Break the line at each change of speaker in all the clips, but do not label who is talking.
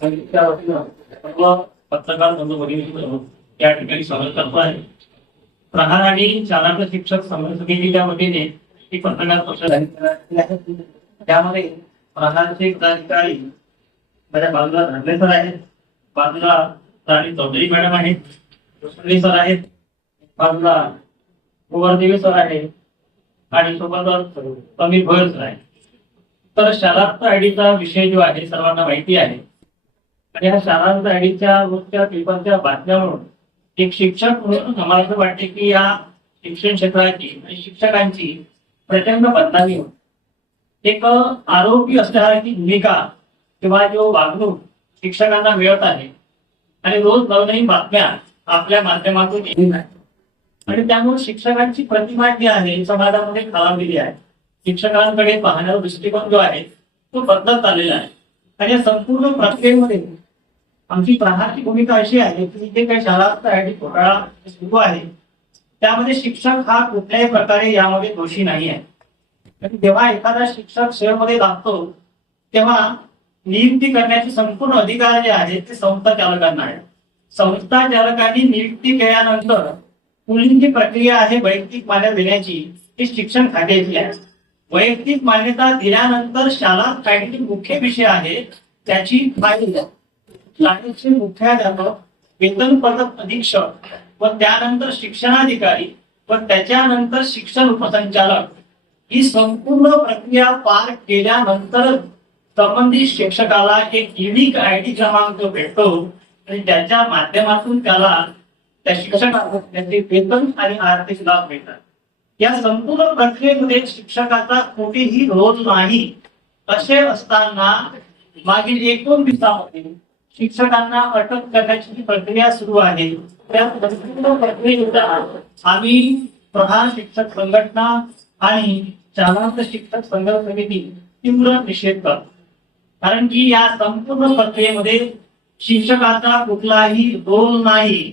संघटनेच्या वतीनं सर्व पत्रकार बंधू भगिनी या ठिकाणी स्वागत करतो आहे प्रहार आणि शालांत शिक्षक समन्वय समितीच्या वतीने एक पत्रकार परिषद त्यामध्ये प्रहारचे पदाधिकारी माझ्या बाजूला धरले सर आहेत बाजूला राणी चौधरी मॅडम आहेत दुसरी सर आहेत बाजूला गोवर्देवी सर आहे आणि सोबतच कमी भोयर सर आहे तर शालांत आयडीचा विषय जो आहे सर्वांना माहिती आहे. आणि ह्या शालांत आयडीच्या रोजच्या पेपरच्या बातम्यावरून एक शिक्षक म्हणून आम्हाला असं वाटते की या शिक्षण क्षेत्राची आणि शिक्षकांची प्रचंड बदनामी होते. एक आरोपी असणाऱ्याची भूमिका किंवा जो वागणूक शिक्षकांना मिळत आहे आणि रोज नवनवीन बातम्या आपल्या माध्यमातून येत आहे आणि त्यामुळे शिक्षकांची प्रतिमा जी आहे समाजामध्ये खालावलेली आहे. शिक्षकांकडे पाहण्याचा दृष्टिकोन जो आहे तो बदलत आलेला आहे. आणि या संपूर्ण प्रक्रियेमध्ये आमची प्रहारची भूमिका अशी आहे की जे काही शाळा घोटाळा सुरू आहे. त्यामध्ये शिक्षक हा कुठल्याही प्रकारे यामध्ये दोषी नाही आहे. जेव्हा एखादा शिक्षक सेवेमध्ये लागतो तेव्हा नियुक्ती करण्याचे संपूर्ण अधिकार जे आहेत ते संस्था चालकांना आहे. संस्था चालकांनी नियुक्ती केल्यानंतर पुढील जी प्रक्रिया आहे वैयक्तिक मान्यता देण्याची ती शिक्षण खात्याची आहे. वैयक्तिक मान्यता दिल्यानंतर शाळा काही मुख्य विषय आहे त्याची फाईल शाळेचे मुख्याध्यापक वेतन पदक अधीक्षक व त्यानंतर शिक्षणाधिकारी व त्याच्यानंतर शिक्षण उपसंचालक ही संपूर्ण प्रक्रिया पार केल्यानंतर संबंधित शिक्षकाला एक युनिक आय डी क्रमांक भेटतो आणि त्याच्या माध्यमातून त्याला त्या शिक्षकाला त्याचे वेतन आणि आर्थिक लाभ मिळतात. या संपूर्ण प्रक्रियेमध्ये शिक्षकाचा कुठेही रोल नाही. असे असताना मागील एकूण शिक्षकांना अटक करण्याची जी प्रक्रिया सुरू आहे त्या संपूर्ण आम्ही प्रधान शिक्षक संघटना आणि शालांत शिक्षक संघर्ष समिती तीव्र निषेध करतो. कारण की या संपूर्ण प्रक्रियेमध्ये शिक्षकाचा कुठलाही रोल नाही.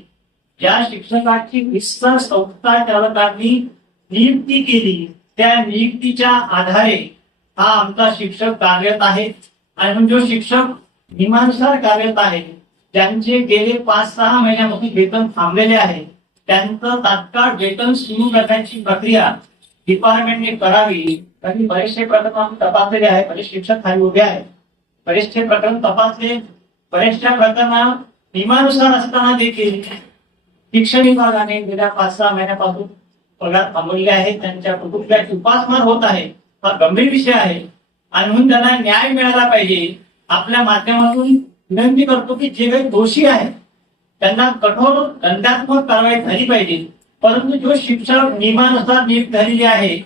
ज्या शिक्षकाची विस्तार संस्था चालकांनी नियुक्ती केली त्या नियुक्तीच्या आधारे हा आमचा शिक्षक कार्यरत आहे. आणि जो शिक्षक नियमानुसार कार्यरत आहे. ज्यांचे गेले पाच सहा महिन्यापासून वेतन थांबलेले आहे. त्यांचं तात्काळ वेतन सुरू करण्याची प्रक्रिया डिपार्टमेंटने करावी. कारण बरेचसे प्रकरण तपासलेले आहे बरेच शिक्षक खाली उभे आहेत. बरेचसे प्रकरण तपासले. बरेचशा प्रकरणा नियमानुसार असताना देखील शिक्षण विभागाने गेल्या पाच सहा महिन्यापासून पगार थांबवलेले आहे. त्यांच्या कुटुंबाची उपासमार होत आहे. हा गंभीर विषय आहे. आणि म्हणून त्यांना न्याय मिळाला पाहिजे. आपल्या माध्यमातून विनंती करतो की जे काही दोषी आहेत त्यांना कठोर दंडात्मक कारवाई झाली पाहिजे. परंतु जो शिक्षक नियमानुसार नियुक्त झालेली आहे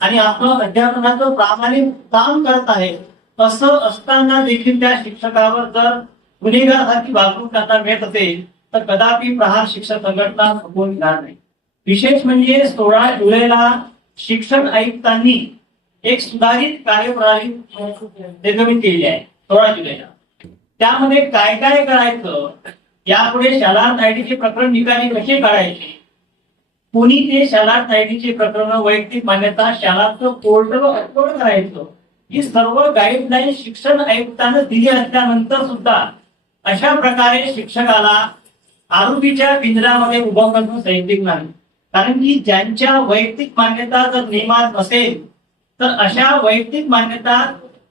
आणि आपलं अध्यापनाचं प्रामाणिक काम करत आहे तसं असताना देखील त्या शिक्षकावर जर गुन्हेगारासारखी वागणूक त्यांना मिळत असेल तर कदापि प्रहार शिक्षक संघटना होऊन घेणार नाही. विशेष म्हणजे सोळा जुलैला शिक्षण आयुक्तांनी एक सुधारित कार्यप्रणाली निर्गमित केली आहे. सोळा जुलैला त्यामध्ये काय काय करायचं यापुढे शालांत आयडीचे प्रकरण निकाली कसे काढायचे? कोणी ते शालांत आयडीचे प्रकरण वैयक्तिक मान्यता शालाचं पोर्टल अपलोड करायचं? ही सर्व गाईडलाईन शिक्षण आयुक्तानं दिली असल्यानंतर सुद्धा अशा प्रकारे शिक्षकाला आरोपीच्या पिंजऱ्यामध्ये उभं करणं सैनिक नाही. कारण की ज्यांच्या वैयक्तिक मान्यता जर नियमात नसेल तर अशा वैयक्तिक मान्यता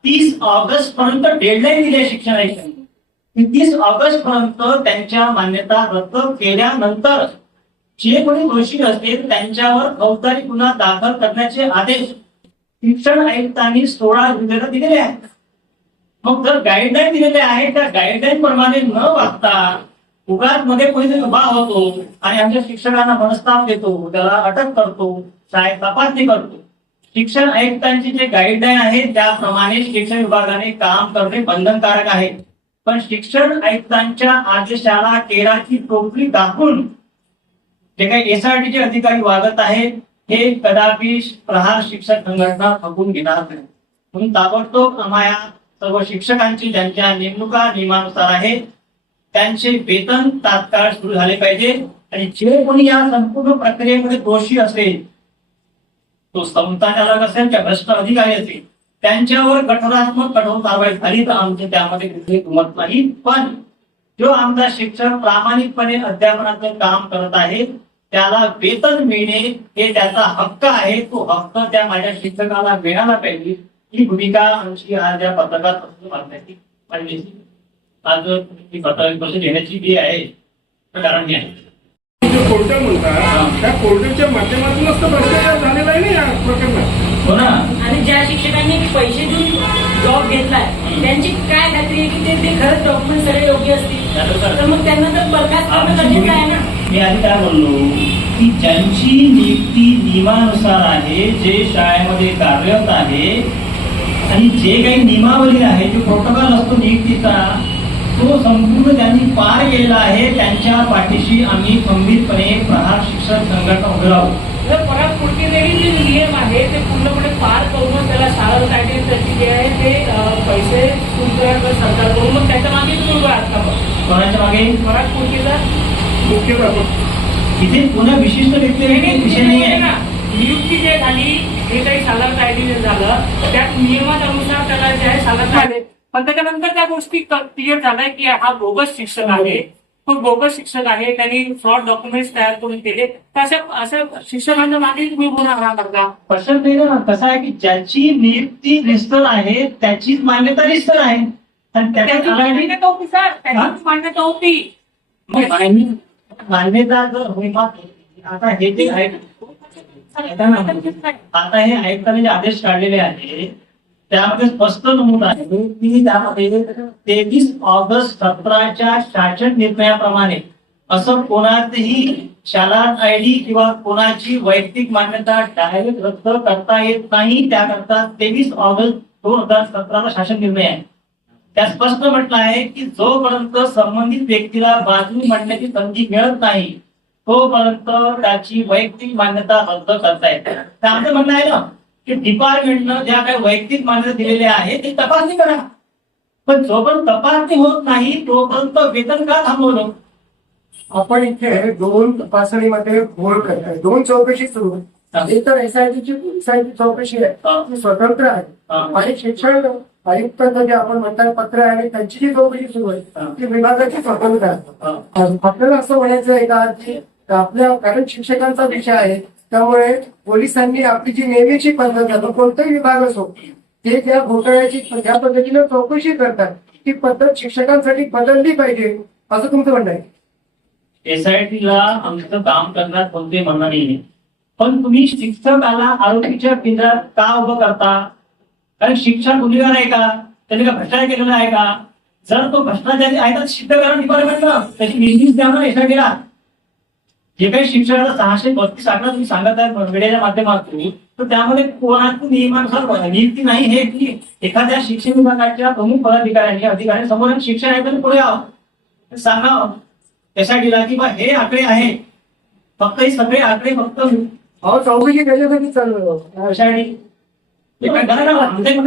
तीस ऑगस्ट पर्यंत डेडलाईन दिली आहे शिक्षण तीस ऑगस्ट पर्यंत त्यांच्या मान्यता रद्द केल्यानंतर जे कोणी दोषी असतील त्यांच्यावर फौजदारी गुन्हा दाखल करण्याचे आदेश शिक्षण आयुक्तांनी सोळा जुलैला दिलेले आहेत. मग जर गाईडलाईन दिलेले आहे त्या गाईडलाईन प्रमाणे न वागता उगाच मध्ये कोणीतरी उभा होतो आणि आमच्या शिक्षकांना मनस्ताप देतो त्याला अटक करतो शाळेत तपासणी करतो शिक्षण आयुक्तांची जे गाईडलाईन आहे त्याप्रमाणे शिक्षण विभागाने काम करणे बंधनकारक आहे. पण शिक्षण आयुक्तांच्या आदेशाला केराची टोपली दाखवून जे काही एसआरटीचे अधिकारी वागत आहेत हे कदापि प्रहार शिक्षक संघटना थकून घेणार नाही. म्हणून ताबडतोब आम्हाला सर्व शिक्षकांची ज्यांच्या नेमणुका नियमानुसार आहेत त्यांचे वेतन तात्काळ सुरू झाले पाहिजे. आणि जे कोणी या संपूर्ण प्रक्रियेमध्ये दोषी असेल तो संस्थाचालक असेल किंवा भ्रष्ट अधिकारी असेल त्यांच्यावर कठोरात्मक कठोर कारवाई झाली तर आमचे त्यामध्ये कुठेही दुमत नाही. पण जो आमचा शिक्षक प्रामाणिकपणे अध्यापनाचं काम करत आहे त्याला वेतन मिळणे हे त्याचा हक्क आहे. तो हक्क त्या माझ्या शिक्षकाला मिळाला पाहिजे. ही भूमिका आमची आज या पत्रकात मांडण्याची पाहिजे म्हणजे आज ही पत्रकार परिषद घेण्याची जी आहे कारण हे आहे.
जे पोर्टल म्हणतात त्या पोर्टलच्या माध्यमातूनच तर भ्रष्टाचार झालेला आहे ना या प्रकरणात?
हो ना.
आणि ज्या शिक्षकांनी पैसे देऊन जॉब घेतलाय त्यांची काय खात्री आहे की ते ते खरंच डॉक्युमेंट सगळे योग्य असतील? तर मग त्यांना तर बरखास्त करणं गरजेचं आहे ना.
मी आधी काय बोललो की ज्यांची नियुक्ती नियमानुसार आहे जे शाळेमध्ये कार्यरत आहे आणि जे काही नियमावली आहे जो प्रोटोकॉल असतो नियुक्तीचा तो संपूर्ण त्यांनी पार केलेला आहे त्यांच्या पाठीशी आम्ही खंबीरपणे प्रहार शिक्षक संघटना उभे राहू.
जर परत पुढचे जे नियम आहे ते पूर्णपणे पार करूनच त्याला शाळा कायदे त्याची जे आहे ते पैसे सुरू सरकार करून मग त्याच्यामागे तुम्ही उभं आहात का मग?
कोणाच्या मागे?
परत पुढचीचा
मुख्याध्यापक
इथे पुन्हा विशिष्ट व्यक्ती विषय नाही आहे.
नियुक्ती जे झाली जे काही साधारण कायदे झालं त्या नियमानुसार त्याला जे आहे साधारण कायदे. पण त्याच्यानंतर त्या गोष्टी क्लिअर झाल्या की हा बोगस शिक्षक आहे. तो बोगस शिक्षक आहे त्यांनी फ्रॉड डॉक्युमेंट्स तयार करून केले तर अशा अशा शिक्षकांच्या मागे तुम्ही उभं राहणार का
प्रश्न नाही ना कसं आहे की ज्याची नियुक्ती रिस्टर आहे त्याचीच मान्यता रिस्टर आहे. आणि
त्याची मान्यता होती सर मान्यता होती.
मग मान्य- मान्यता जर आता हे जे आहे. आता हे आयुक्तांनी जे आदेश काढलेले आहे त्यामध्ये स्पष्ट नमूद आहे. की त्यामध्ये तेवीस ऑगस्ट सतराच्या शासन निर्णयाप्रमाणे असं कोणाचंही शाळा आयडी किंवा कोणाची वैयक्तिक मान्यता डायरेक्ट रद्द करता येत नाही. त्याकरता तेवीस ऑगस्ट दोन हजार सतराचा शासन निर्णय आहे. त्या स्पष्ट म्हटलं आहे की जोपर्यंत संबंधित व्यक्तीला बाजू मांडण्याची संधी मिळत नाही तोपर्यंत त्याची वैयक्तिक मान्यता रद्द करता येते त्यामध्ये म्हणणं आहे ना की डिपार्टमेंटनं ज्या काही वैयक्तिक मान्यता दिलेल्या आहे ती तपासणी करा. पण जोपर्यंत तपासणी होत नाही तोपर्यंत वेतन का थांबवलं?
आपण इथे दोन तपासणीमध्ये घोळ करताय. दोन चौकशी सुरू आहे एक तर एसआयटीची एसआयटी चौकशी आहे. ती स्वतंत्र आहे. आणि शिक्षण आयुक्तांचं जे आपण म्हणताय पत्र आहे आणि त्यांची जी चौकशी सुरू आहे ती विभागाची स्वतंत्र आहे. आपल्याला असं म्हणायचं आहे का की आपल्या कारण शिक्षकांचा विषय आहे त्यामुळे पोलिसांनी आपली जी नेहमीची पद्धत असो कोणताही विभाग असो ते त्या घोटाळ्याची ज्या पद्धतीनं चौकशी करतात. ती पद्धत शिक्षकांसाठी बदलली पाहिजे असं तुमचं म्हणणं आहे.
एसआयटीला आमचं काम करण्यात कोणते म्हणणं नाही. पण तुम्ही शिक्षकाला आरोग्याच्या केंद्रात का उभं करता? कारण शिक्षण गुन्हेगार आहे का? त्याने का भ्रष्टाचार केलेला आहे का? जर तो भ्रष्टाचारी आहे तर सिद्ध करा डिपार्टमेंटला त्याची निर्मितीच द्या एसआयटीला जे काही शिक्षणाला सहाशे बत्तीस आकडा तुम्ही सांगत आहे मीडियाच्या माध्यमातून तर त्यामध्ये कोणाची नियमानुसार नियुक्ती नाही हे की एखाद्या शिक्षण विभागाच्या प्रमुख पदाधिकाऱ्यांनी अधिकाऱ्यांनी समोर शिक्षण आहे. तर पुढे यावं ते सांगावं एसआयटीला की बा हे आकडे आहे. फक्त हे सगळे आकडे फक्त
चौकशी त्याच्यासाठी चालू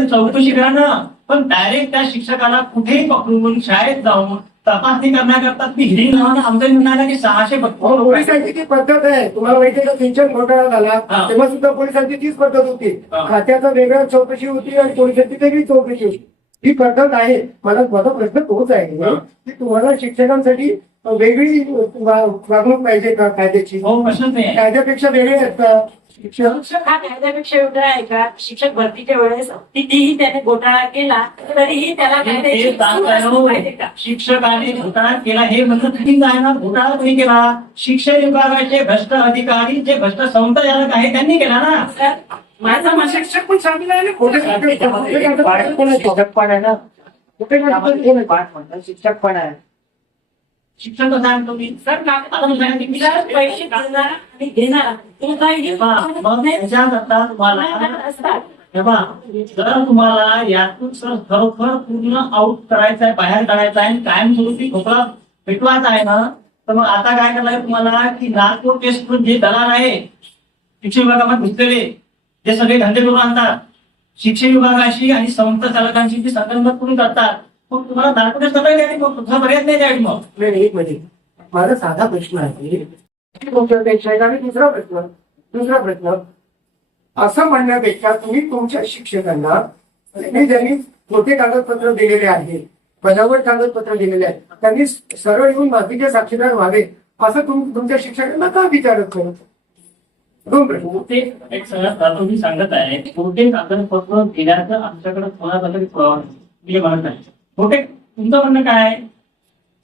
चौकशी करा ना. पण डायरेक्ट त्या शिक्षकाला कुठेही पकडून शाळेत जाऊन तपासणी करण्याकरता ती हिरिंग आमचं म्हणणं आहे की सहाशे बत्तीस
पोलिसांची ती पद्धत आहे. तुम्हाला माहिती आहे का सिंचन घोटाळा झाला.
हा.
तेव्हा सुद्धा पोलिसांची तीच पद्धत होती.
हा.
खात्याचा वेगळा चौकशी होती आणि पोलिसांची वेगळी चौकशी होती. ही पद्धत आहे. मला माझा प्रश्न तोच आहे.
हा.
की तुम्हाला शिक्षकांसाठी वेगळी वा- वागणूक पाहिजे का कायद्याची?
हो.
कायद्यापेक्षा वेगळे आहेत का शिक्षक?
शिक्षक हा कायद्यापेक्षा वेगळा आहे का? शिक्षक भरतीच्या वेळेस कितीही त्याने घोटाळा केला तरीही त्याला
हे हो. शिक्षकाने घोटाळा केला हे म्हणणं चुकीचं आहे ना घोटाळा कोणी केला? शिक्षण विभागाचे भ्रष्ट अधिकारी जे भ्ष्ट संस्थाचालक आहे त्यांनी केला ना?
सर, माझा
शिक्षक पण सांगितलं आहे ना खोटे शिक्षक
पण आहे ना. म्हणतात शिक्षक पण आहे.
शिक्षण कसं तुम्ही
सर पैसे आणि
मग त्याच्याकरता तुम्हाला
असतात.
तेव्हा जर तुम्हाला यातून सर खरोखर पूर्ण आउट करायचं आहे बाहेर काढायचं आहे आणि कायमस्वरूपी खोकला पेटवायचा आहे ना तर मग आता काय करायला तुम्हाला की नागपूर टेस्ट करून जे दलाल आहे शिक्षण विभागामध्ये घुसलेले जे सगळे धंदे करून आणतात. शिक्षण विभागाशी आणि संस्था चालकांशी ते संकल्प करून करतात. मग तुम्हाला मग नाही
एक माझा साधा प्रश्न आहे. तुमच्यापेक्षा एक आणि दुसरा प्रश्न दुसरा प्रश्न. असं म्हणण्यापेक्षा तुम्ही तुमच्या शिक्षकांना मी ज्यांनी मोठे कागदपत्र दिलेले आहेत बनावट कागदपत्र दिलेले आहेत त्यांनी सरळ येऊन माफीचे साक्षीदार व्हावे असं तुम तुमच्या शिक्षकांना का विचारत करत
तुम्ही सांगत आहे बहुतेक कागदपत्र दिल्याचं आमच्याकडे कोणाचा तरी पुरावा नाही. बहुतेक तुमचं म्हणणं काय?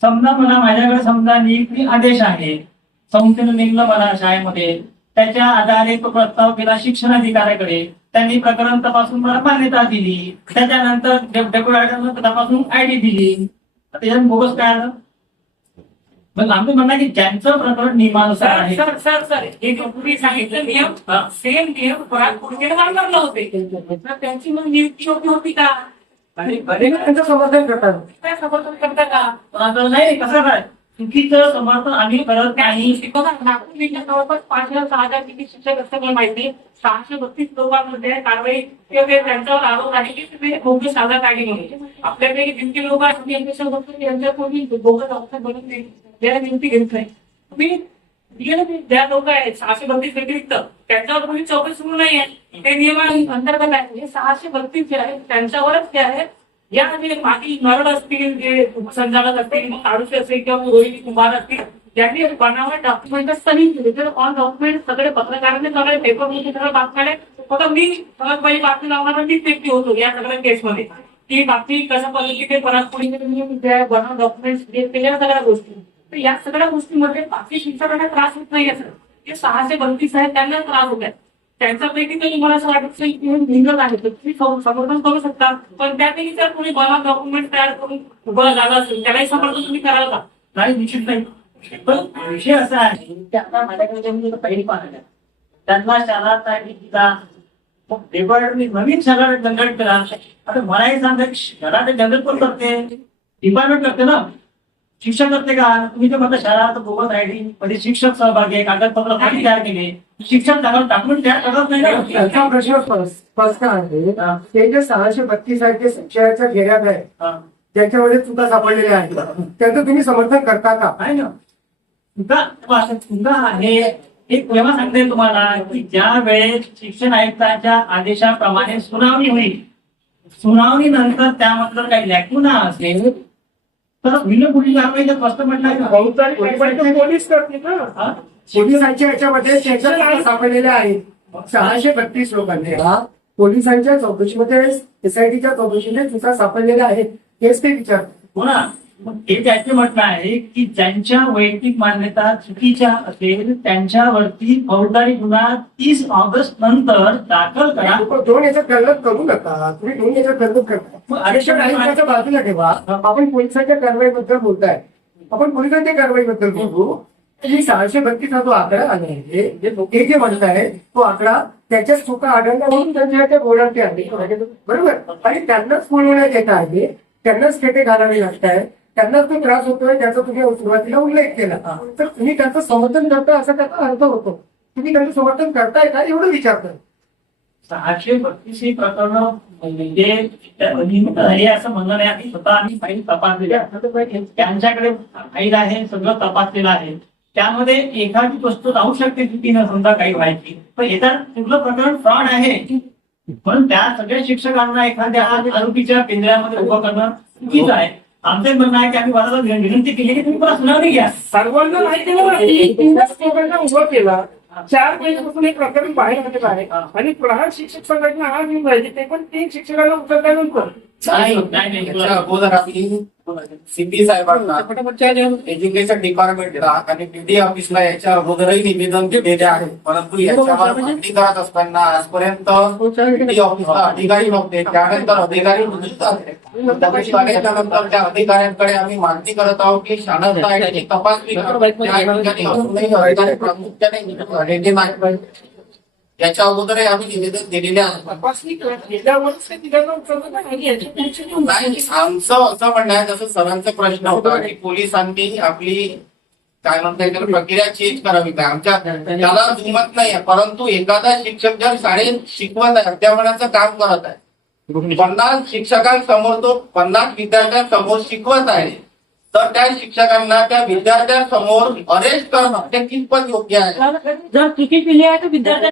समजा मला माझ्याकडे समजा नियुक्ती आदेश आहे संस्थेनं नेमलं मला शाळेमध्ये त्याच्या आधारे तो प्रस्ताव केला शिक्षणाधिकाऱ्याकडे त्यांनी प्रकरण तपासून मला मान्यता दिली त्याच्यानंतर तपासून आयडी दिली. त्याच्यात बोगस काय आलं? मग आम्ही म्हणणार की ज्यांचं प्रकरण नियमानुसार
सर
आहे.
सर सर सर हे जे तुम्ही सांगितलं नियम सेम नियम होते त्यांची मग नियुक्ती होती होती का?
आणि अनेक त्यांचं समर्थन करतात.
काय समर्थन करता का?
नाही कसं काय? चुकीचं समर्थन आम्ही करत नाही.
नागपूर जिल्ह्यात जवळपास पाच हजार सहा हजार किती शिक्षक असतं मला माहिती. सहाशे बत्तीस लोकांमध्ये कारवाई त्यांच्यावर आरोप आहे की ते बोगस साधा काढली. म्हणून आपल्याकडे जितके लोक आहेत यांच्या सोबत यांच्या कोणी बोगस ऑफिसर बनून ते- त्याला नियुक्ती घेत नाही तुम्ही ज्या लोक आहेत सहाशे बत्तीस व्यतिरिक्त त्यांच्यावर कोणी चौकशी सुरू नाही आहे. ते नियमांतर्गत आहे हे सहाशे बत्तीस जे आहेत त्यांच्यावरच जे आहे या जे बाकी नरड असतील जे संचालक असतील आडुसे असतील किंवा रोहिणी कुमार असतील ज्यांनी बनावट डॉक्युमेंट सही केले. तर ऑन डॉक्युमेंट सगळे पत्रकारांनी सगळे पेपरमध्ये सगळं बातम्या फक्त मी सगळ्यात पहिली बातमी लावणार मीच व्यक्ती होतो या सगळ्या केसमध्ये की बातमी कशा पद्धतीने परत पुढे बनाव डॉक्युमेंट क्रिएट केल्या सगळ्या गोष्टी. तर या सगळ्या गोष्टींमध्ये बाकी शिक्षकांना त्रास होत नाही सर जे सहाशे बत्तीस आहेत त्यांना त्रास होत आहे. त्यांच्यापैकी तरी मला असं वाटत नाही की निघत आहे. तर तुम्ही सम- समर्थन करू शकता. पण त्यापैकी जर कोणी मला डॉक्युमेंट तयार करून उभं झालं असेल त्यालाही समर्थन तुम्ही कराल का?
नाही निश्चित नाही. पण विषय असा आहे. की आता माझ्याकडे जे मुलं पहिली पाहण्या त्यांना शाळा तयारी दिला मग डिपार्टमेंट नवीन शाळा जनरेट करा आता मला हे सांगा की शाळा ते जनरेट पण करते? डिपार्टमेंट करते ना. शिक्षक करते का तुम्ही जे म्हणता शाळा तर बोगस आयडी मध्ये शिक्षक सहभागी आहे कागदपत्र कोणी तयार केले? शिक्षक डॉक्युमेंट तयार करत नाही ना?
प्रश्न आहे ते जे सहाशे बत्तीस आहे ते शिक्षणाच्या घेण्यात आहे. ज्यांच्यामध्ये चुका सापडलेल्या आहेत. त्यांचं तुम्ही समर्थन करता का?
आहे ना. आहे. एक तेव्हा सांगते तुम्हाला की ज्या वेळेस शिक्षण आयुक्ताच्या आदेशाप्रमाणे सुनावणी होईल सुनावणी नंतर त्यामधलं काही लॅकुना असेल तर भिन्न पुढील कारवाई जर स्पष्ट म्हटलं
पोलीस करतील ना.
हा?
पोलिसांच्या याच्यामध्ये सापडलेल्या आहेत. सहाशे बत्तीस लोकांनी पोलिसांच्या चौकशीमध्ये एसआयटीच्या चौकशीमध्ये चुका सापडलेल्या आहेत. हेच ते विचार
हो ना. हे त्याचे म्हणणं आहे की ज्यांच्या वैयक्तिक मान्यता चुकीच्या असेल त्यांच्यावरती फौजदारी गुन्हा तीस ऑगस्ट नंतर दाखल करा.
दोन याच्यात गल्लत करू नका. तुम्ही दोन याच्यात गल्लत करता आरक्षण आयुक्ताच्या बाजूला ठेवा. आपण पोलिसांच्या कारवाईबद्दल बोलताय. आपण पोलिसांच्या कारवाईबद्दल बोलू. ही सहाशे बत्तीस हा जो आकडा आहे हे जे म्हणताय तो आकडा त्याच्या चुका आढळल्या म्हणून त्यांच्या त्या बोर्डात ते आले बरोबर? आणि त्यांनाच बोलवण्यात येत आहे. त्यांनाच खेटे घालावे लागत आहे त्यांनाच तो त्रास होतोय त्याचा तुम्ही सुरुवातीला उल्लेख केला. तर तुम्ही त्यांचं समर्थन करता असा त्याचा अर्थ होतो. तुम्ही त्यांचं समर्थन करताय का एवढं विचारतोय?
सहाशे बत्तीस ही प्रकरण म्हणजे हे असं म्हणणं नाही. आम्ही स्वतः आम्ही फाईल तपासलेली त्यांच्याकडे फाईल आहे सगळं तपासलेलं आहे. त्यामध्ये एखादी वस्तू राहू शकते चुकीनं समजा काही व्हायची पण याच्यात कुठलं प्रकरण फ्रॉड आहे. म्हणून त्या सगळ्या शिक्षकांना एखाद्या आरोपीच्या पिंजऱ्यामध्ये उभं करणं चुकीचं आहे. आमचं म्हणणं आहे की आम्ही वारंवार विनंती केली की तुम्ही मला सुनावणी घ्या.
सर्वांना माहिती उभं केला. चार महिन्यापासून हे प्रकरण बाहेर आलेलं आहे. आणि प्रहार शिक्षक संघटना येऊन राहिली ते पण तीन शिक्षकांना उचलल्यानंतर
सीपी साहेबांना एज्युकेशन डिपार्टमेंटला आणि पीडी ऑफिसला याच्या अगोदरही निवेदन दिलेले आहे. परंतु याच्यावर मागणी करत असताना आजपर्यंत पीडी ऑफिसला अधिकारी नव्हते त्यानंतर अधिकारी झाल्यानंतर त्या अधिकाऱ्यांकडे आम्ही मागणी करत आहोत की याची तपासणी प्रामुख्याने याच्या अगोदरही आम्ही निवेदन दिलेले
ते
नाही. आमचं असं म्हणणं आहे जसं सरांचा प्रश्न होता की पोलिसांनी आपली काय म्हणता येईल प्रक्रिया चेंज करावी काय? आमच्या त्याला जुमत नाही परंतु एखादा शिक्षक जर शाळेत शिकवत आहे अध्यापनाचं काम करत आहे. पन्नास शिक्षकांसमोर तो पन्नास विद्यार्थ्यांसमोर शिकवत आहे. तर त्या शिक्षकांना त्या विद्यार्थ्यांसमोर अरेस्ट करणं हे कितपत योग्य आहे?
जर चुकी केली आहे तर विद्यार्थ्यांना